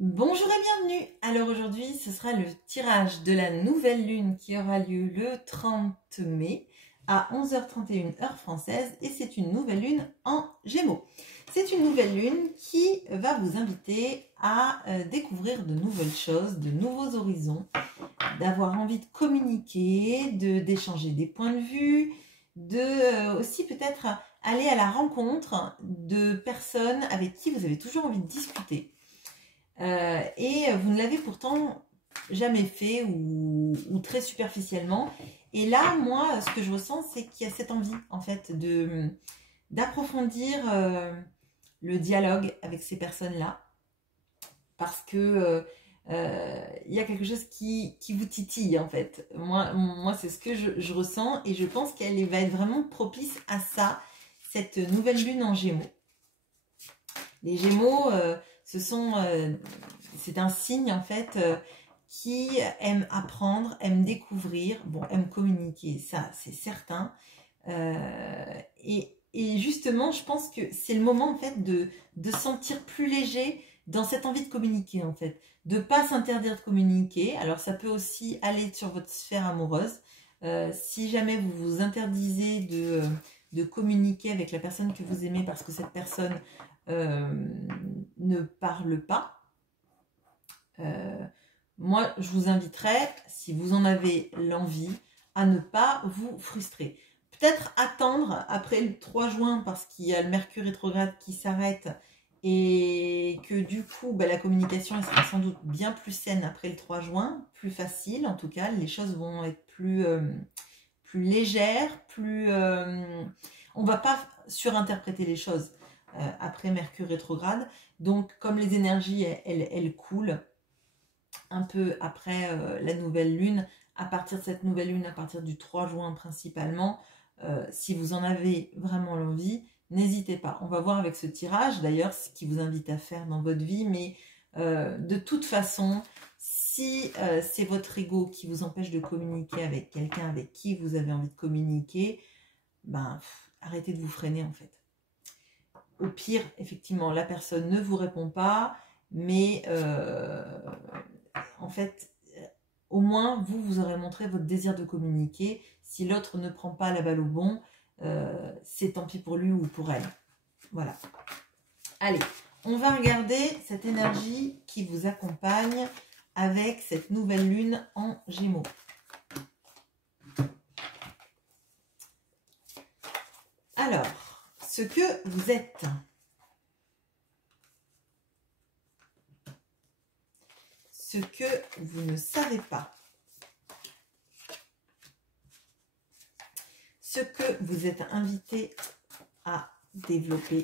Bonjour et bienvenue. Alors aujourd'hui, ce sera le tirage de la nouvelle lune qui aura lieu le 30 mai à 11h31 heure française et c'est une nouvelle lune en Gémeaux. C'est une nouvelle lune qui va vous inviter à découvrir de nouvelles choses, de nouveaux horizons, d'avoir envie de communiquer, d'échanger des points de vue, aussi peut-être aller à la rencontre de personnes avec qui vous avez toujours envie de discuter. Et vous ne l'avez pourtant jamais fait ou très superficiellement. Et là, moi, ce que je ressens, c'est qu'il y a cette envie, en fait, d'approfondir le dialogue avec ces personnes-là. Parce que il y a quelque chose qui vous titille, en fait. Moi c'est ce que je ressens et je pense qu'elle va être vraiment propice à ça, cette nouvelle lune en Gémeaux. Les Gémeaux, c'est un signe en fait qui aime apprendre, aime découvrir, bon, aime communiquer, ça c'est certain. Et justement, je pense que c'est le moment en fait de se sentir plus léger dans cette envie de communiquer en fait, de pas s'interdire de communiquer. Alors ça peut aussi aller sur votre sphère amoureuse. Si jamais vous vous interdisez de communiquer avec la personne que vous aimez parce que cette personne ne parle pas, moi je vous inviterais, si vous en avez l'envie, à ne pas vous frustrer. Peut-être attendre après le 3 juin parce qu'il y a le Mercure rétrograde qui s'arrête et que du coup la communication elle sera sans doute bien plus saine après le 3 juin, plus facile en tout cas, les choses vont être plus légères, on va pas surinterpréter les choses après Mercure rétrograde. Donc comme les énergies elles coulent un peu après la nouvelle lune, à partir de cette nouvelle lune, à partir du 3 juin principalement, si vous en avez vraiment l'envie, n'hésitez pas. On va voir avec ce tirage d'ailleurs ce qui vous invite à faire dans votre vie, mais de toute façon, si c'est votre ego qui vous empêche de communiquer avec quelqu'un avec qui vous avez envie de communiquer, arrêtez de vous freiner en fait. Au pire, effectivement, la personne ne vous répond pas, mais en fait, au moins, vous aurez montré votre désir de communiquer. Si l'autre ne prend pas la balle au bon, c'est tant pis pour lui ou pour elle. Voilà. Allez, on va regarder cette énergie qui vous accompagne avec cette nouvelle lune en Gémeaux. Alors, ce que vous êtes. Ce que vous ne savez pas. Ce que vous êtes invité à développer.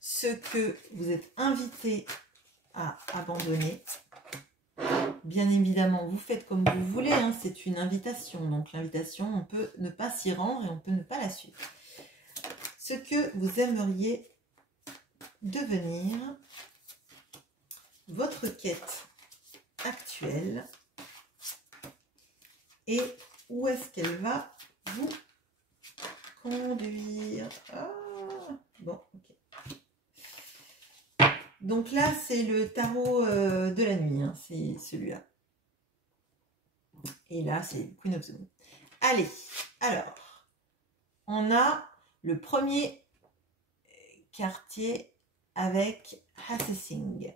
Ce que vous êtes invité à abandonner. Bien évidemment, vous faites comme vous voulez, hein, c'est une invitation. Donc l'invitation, on peut ne pas s'y rendre et on peut ne pas la suivre. Ce que vous aimeriez devenir, votre quête actuelle et où est-ce qu'elle va vous conduire. Bon, ok. Donc là, c'est le tarot de la nuit, hein, c'est celui-là. Et là, c'est Queen of the Moon. Allez, alors, on a le premier quartier avec Assessing.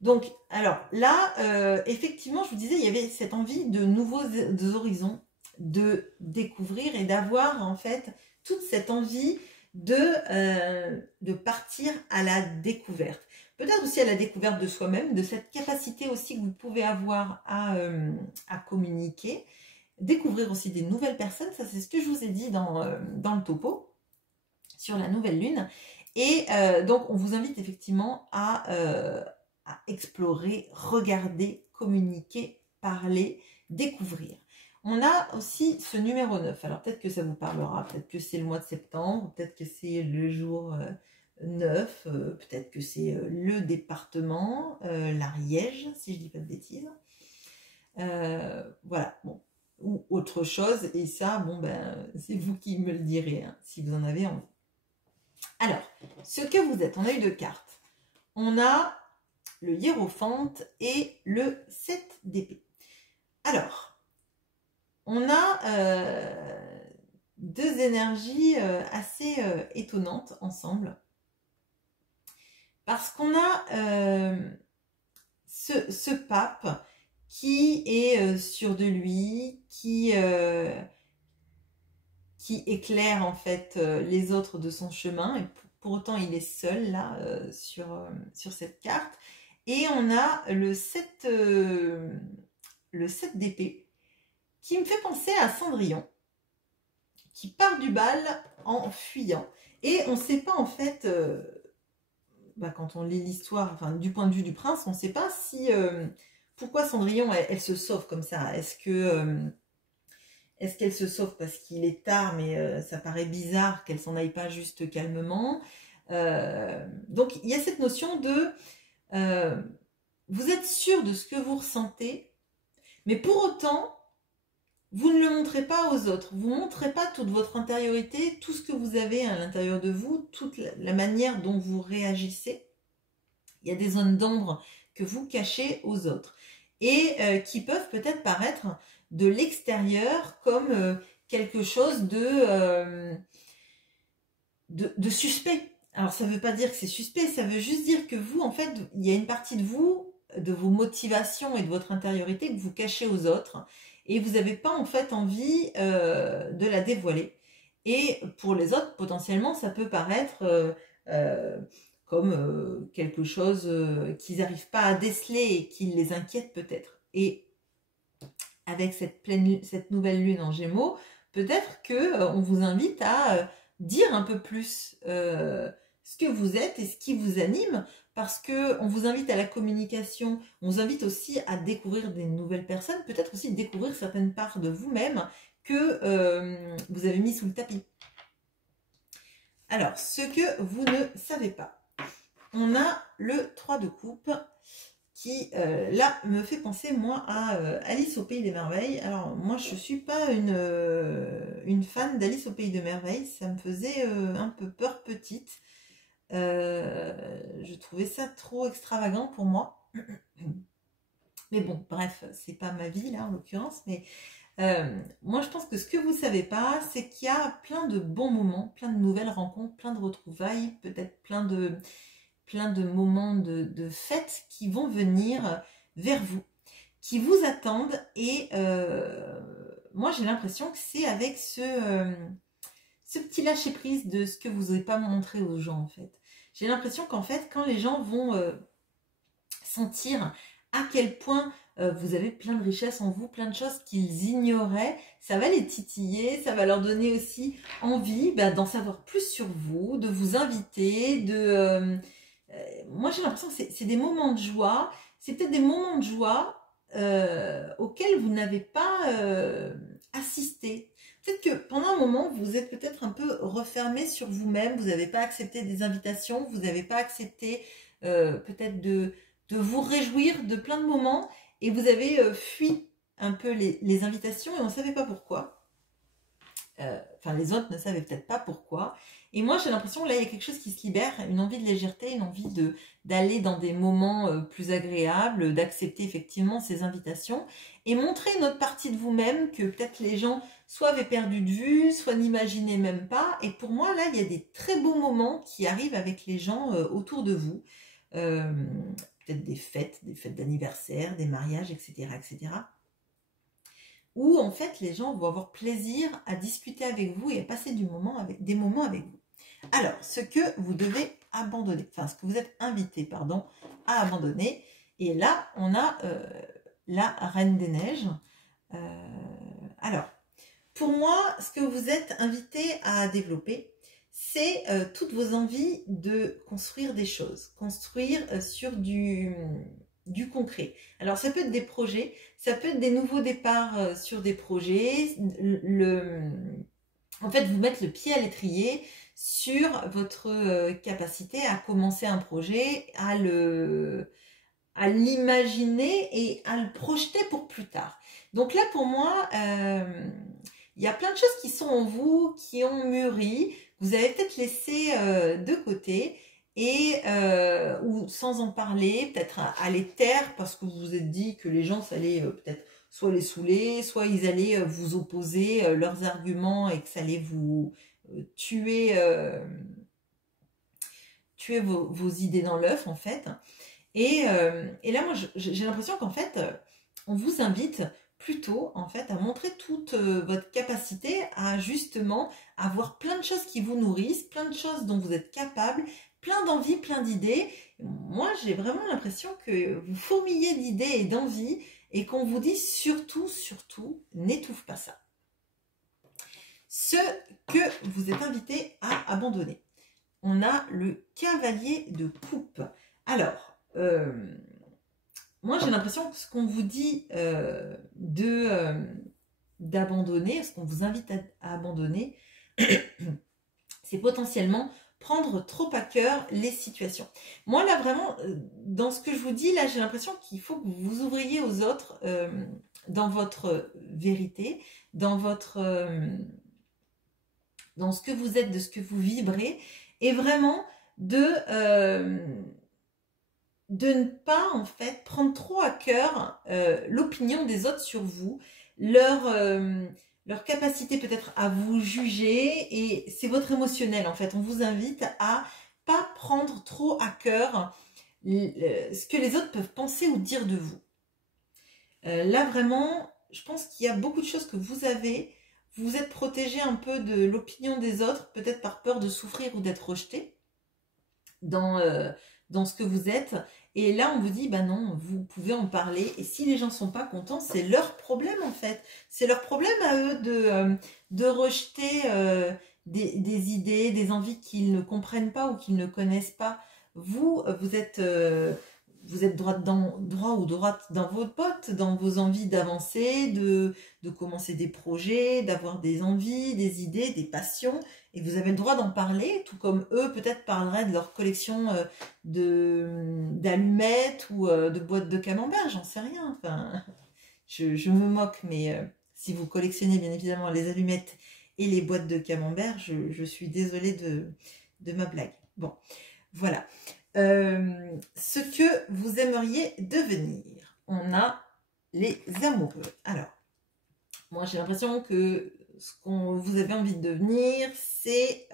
Donc, alors là, effectivement, je vous disais, il y avait cette envie de nouveaux horizons, de découvrir et d'avoir en fait toute cette envie de partir à la découverte. Peut-être aussi à la découverte de soi-même, de cette capacité aussi que vous pouvez avoir à communiquer. Découvrir aussi des nouvelles personnes, ça c'est ce que je vous ai dit dans le topo, sur la nouvelle lune. Et donc, on vous invite effectivement à explorer, regarder, communiquer, parler, découvrir. On a aussi ce numéro 9. Alors peut-être que ça vous parlera, peut-être que c'est le mois de septembre, peut-être que c'est le jour 9, peut-être que c'est le département, l'Ariège, si je ne dis pas de bêtises. Voilà, bon. Ou autre chose, et ça, bon, c'est vous qui me le direz, hein, si vous en avez envie. Alors, ce que vous êtes, on a eu 2 cartes. On a le hiérophante et le 7 d'épée. Alors, on a deux énergies assez étonnantes ensemble. Parce qu'on a ce pape qui est sûr de lui, qui éclaire en fait les autres de son chemin. Et pour autant, il est seul là sur cette carte. Et on a le 7 d'épée qui me fait penser à Cendrillon, qui part du bal en fuyant. Et on ne sait pas en fait, quand on lit l'histoire, enfin du point de vue du prince, on ne sait pas si pourquoi Cendrillon elle se sauve comme ça. Est-ce qu'elle se sauve parce qu'il est tard, mais ça paraît bizarre qu'elle s'en aille pas juste calmement. Donc il y a cette notion de vous êtes sûr de ce que vous ressentez, mais pour autant vous ne le montrez pas aux autres. Vous ne montrez pas toute votre intériorité, tout ce que vous avez à l'intérieur de vous, toute la manière dont vous réagissez. Il y a des zones d'ombre que vous cachez aux autres et qui peuvent peut-être paraître de l'extérieur comme quelque chose de suspect. Alors ça ne veut pas dire que c'est suspect, ça veut juste dire que vous, en fait, il y a une partie de vous, de vos motivations et de votre intériorité que vous cachez aux autres et vous n'avez pas en fait envie de la dévoiler. Et pour les autres, potentiellement, ça peut paraître comme quelque chose qu'ils n'arrivent pas à déceler et qui les inquiète peut-être. Et avec cette nouvelle lune en Gémeaux, peut-être qu'on vous invite à dire un peu plus ce que vous êtes et ce qui vous anime, parce qu'on vous invite à la communication, on vous invite aussi à découvrir des nouvelles personnes, peut-être aussi découvrir certaines parts de vous-même que vous avez mis sous le tapis. Alors, ce que vous ne savez pas, on a le 3 de coupe qui, là, me fait penser, moi, à Alice au Pays des Merveilles. Alors, moi, je ne suis pas une fan d'Alice au Pays des Merveilles. Ça me faisait un peu peur petite. Je trouvais ça trop extravagant pour moi. Mais bon, bref, c'est pas ma vie, là, en l'occurrence. Mais moi, je pense que ce que vous ne savez pas, c'est qu'il y a plein de bons moments, plein de nouvelles rencontres, plein de retrouvailles, peut-être plein de moments de fête qui vont venir vers vous, qui vous attendent. Et moi, j'ai l'impression que c'est avec ce petit lâcher-prise de ce que vous n'avez pas montré aux gens, en fait. J'ai l'impression qu'en fait, quand les gens vont sentir à quel point vous avez plein de richesses en vous, plein de choses qu'ils ignoraient, ça va les titiller, ça va leur donner aussi envie d'en savoir plus sur vous, de vous inviter, moi j'ai l'impression que c'est des moments de joie, c'est peut-être des moments de joie auxquels vous n'avez pas assisté. Peut-être que pendant un moment, vous êtes peut-être un peu refermé sur vous-même, vous n'avez pas accepté des invitations, vous n'avez pas accepté peut-être de vous réjouir de plein de moments et vous avez fui un peu les invitations et on ne savait pas pourquoi. Enfin, les autres ne savaient peut-être pas pourquoi. Et moi, j'ai l'impression que là, il y a quelque chose qui se libère, une envie de légèreté, une envie d'aller dans des moments plus agréables, d'accepter effectivement ces invitations et montrer une autre partie de vous-même que peut-être les gens soit avaient perdu de vue, soit n'imaginaient même pas. Et pour moi, là, il y a des très beaux moments qui arrivent avec les gens autour de vous. Peut-être des fêtes d'anniversaire, des mariages, etc., etc. Où en fait les gens vont avoir plaisir à discuter avec vous et à passer des moments avec vous. Alors, ce que vous devez abandonner, enfin ce que vous êtes invité, pardon, à abandonner. Et là, on a la Reine des Neiges. Alors, pour moi, ce que vous êtes invité à développer, c'est toutes vos envies de construire des choses, construire sur du concret. Alors ça peut être des projets, ça peut être des nouveaux départs sur des projets, en fait vous mettre le pied à l'étrier sur votre capacité à commencer un projet, à l'imaginer et à le projeter pour plus tard. Donc là pour moi, il y a plein de choses qui sont en vous, qui ont mûri, vous avez peut-être laissé de côté. ou sans en parler, peut-être à les taire parce que vous vous êtes dit que les gens, ça allait peut-être soit les saouler, soit ils allaient vous opposer leurs arguments et que ça allait vous tuer, tuer vos idées dans l'œuf en fait. Et là, moi, j'ai l'impression qu'en fait, on vous invite plutôt en fait à montrer toute votre capacité à justement avoir plein de choses qui vous nourrissent, plein de choses dont vous êtes capable, plein d'envies, plein d'idées. Moi, j'ai vraiment l'impression que vous fourmillez d'idées et d'envies et qu'on vous dit surtout, surtout, n'étouffe pas ça. Ce que vous êtes invité à abandonner. On a le cavalier de coupe. Alors, moi j'ai l'impression que ce qu'on vous dit d'abandonner, ce qu'on vous invite à abandonner, c'est potentiellement prendre trop à cœur les situations. Moi là vraiment, dans ce que je vous dis, là j'ai l'impression qu'il faut que vous vous ouvriez aux autres dans votre vérité, dans ce que vous êtes, de ce que vous vibrez, et vraiment de ne pas en fait prendre trop à cœur l'opinion des autres sur vous, leur capacité peut-être à vous juger, et c'est votre émotionnel en fait. On vous invite à pas prendre trop à cœur ce que les autres peuvent penser ou dire de vous. Là vraiment, je pense qu'il y a beaucoup de choses que vous avez. Vous êtes protégé un peu de l'opinion des autres, peut-être par peur de souffrir ou d'être rejeté dans ce que vous êtes. Et là, on vous dit, bah non, vous pouvez en parler. Et si les gens ne sont pas contents, c'est leur problème en fait. C'est leur problème à eux de rejeter des idées, des envies qu'ils ne comprennent pas ou qu'ils ne connaissent pas. Vous êtes droit ou droite dans vos bottes, dans vos envies d'avancer, de commencer des projets, d'avoir des envies, des idées, des passions. Et vous avez le droit d'en parler, tout comme eux peut-être parleraient de leur collection d'allumettes ou de boîtes de camembert, j'en sais rien. Enfin, je me moque, mais si vous collectionnez bien évidemment les allumettes et les boîtes de camembert, je suis désolée de ma blague. Bon, voilà. Ce que vous aimeriez devenir. On a les amoureux. Alors, moi j'ai l'impression que ce qu'on vous avez envie de devenir, c'est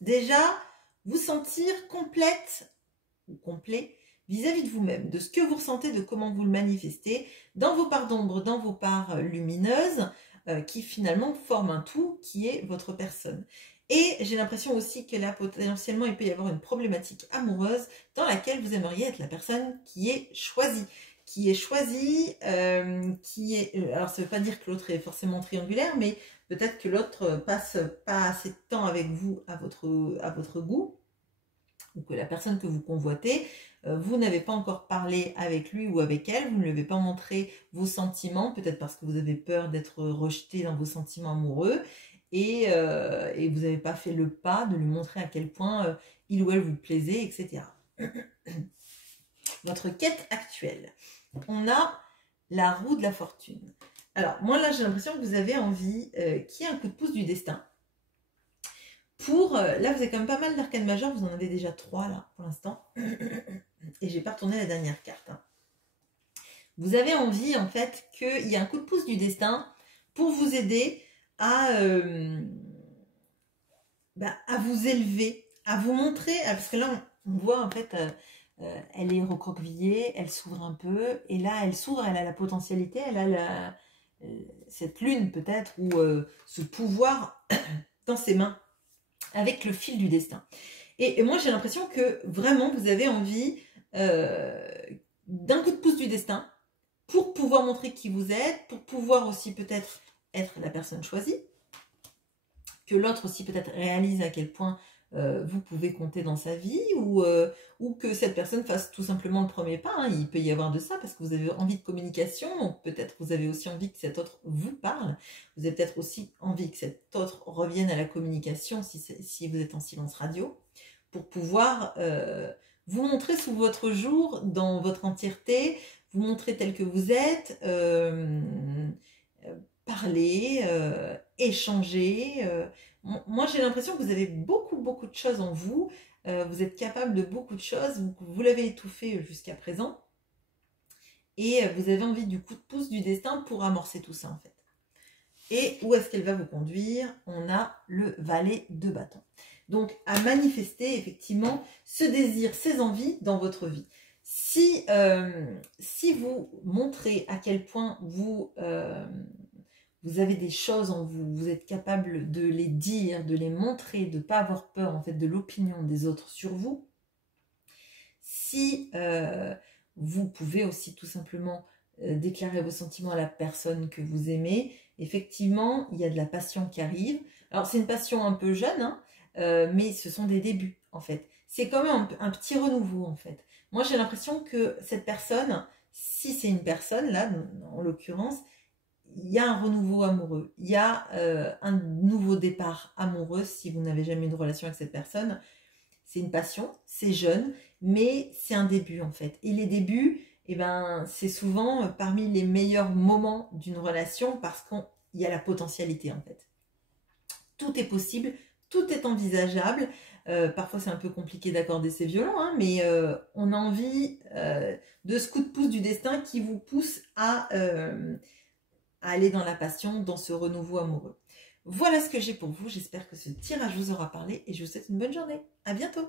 déjà vous sentir complète ou complet vis-à-vis de vous-même, de ce que vous ressentez, de comment vous le manifestez, dans vos parts d'ombre, dans vos parts lumineuses, qui finalement forment un tout qui est votre personne. Et j'ai l'impression aussi que là, potentiellement, il peut y avoir une problématique amoureuse dans laquelle vous aimeriez être la personne qui est choisie. Alors ça ne veut pas dire que l'autre est forcément triangulaire, mais peut-être que l'autre passe pas assez de temps avec vous à votre goût, ou que la personne que vous convoitez, vous n'avez pas encore parlé avec lui ou avec elle, vous ne lui avez pas montré vos sentiments, peut-être parce que vous avez peur d'être rejeté dans vos sentiments amoureux, et vous n'avez pas fait le pas de lui montrer à quel point il ou elle vous plaisait, etc. Votre quête actuelle. On a la roue de la fortune. Alors, moi là, j'ai l'impression que vous avez envie qu'il y ait un coup de pouce du destin. Là, vous avez quand même pas mal d'arcanes majeures, vous en avez déjà 3 là, pour l'instant. Et j'ai pas retourné la dernière carte. Hein. Vous avez envie, en fait, qu'il y ait un coup de pouce du destin pour vous aider à vous élever, à vous montrer, parce que là, on voit, en fait, elle est recroquevillée, elle s'ouvre un peu, et là, elle s'ouvre, elle a la potentialité, elle a cette lune, peut-être, ou ce pouvoir dans ses mains, avec le fil du destin. Et moi, j'ai l'impression que vraiment, vous avez envie d'un coup de pouce du destin pour pouvoir montrer qui vous êtes, pour pouvoir aussi peut-être être la personne choisie, que l'autre aussi peut-être réalise à quel point vous pouvez compter dans sa vie, ou que cette personne fasse tout simplement le premier pas. Hein. Il peut y avoir de ça parce que vous avez envie de communication, donc peut-être vous avez aussi envie que cet autre vous parle. Vous avez peut-être aussi envie que cet autre revienne à la communication si vous êtes en silence radio, pour pouvoir vous montrer sous votre jour, dans votre entièreté, vous montrer tel que vous êtes, parler, échanger. Moi, j'ai l'impression que vous avez beaucoup de choses en vous vous êtes capable de beaucoup de choses, vous l'avez étouffé jusqu'à présent, et vous avez envie du coup de pouce du destin pour amorcer tout ça en fait. Et où est-ce qu'elle va vous conduire? On a le valet de bâton. Donc, à manifester effectivement ce désir, ces envies dans votre vie. Si vous montrez à quel point vous avez des choses en vous, vous êtes capable de les dire, de les montrer, de ne pas avoir peur en fait de l'opinion des autres sur vous, si vous pouvez aussi tout simplement déclarer vos sentiments à la personne que vous aimez, effectivement, il y a de la passion qui arrive. Alors, c'est une passion un peu jeune, hein, mais ce sont des débuts, en fait. C'est quand même un petit renouveau, en fait. Moi, j'ai l'impression que cette personne, si c'est une personne, là, en l'occurrence, il y a un renouveau amoureux. Il y a un nouveau départ amoureux si vous n'avez jamais eu de relation avec cette personne. C'est une passion, c'est jeune, mais c'est un début, en fait. Et les débuts, eh ben, c'est souvent parmi les meilleurs moments d'une relation parce qu'il y a la potentialité, en fait. Tout est possible, tout est envisageable. Parfois, c'est un peu compliqué d'accorder ses violons, hein, mais on a envie de ce coup de pouce du destin qui vous pousse à aller dans la passion, dans ce renouveau amoureux. Voilà ce que j'ai pour vous. J'espère que ce tirage vous aura parlé et je vous souhaite une bonne journée. À bientôt!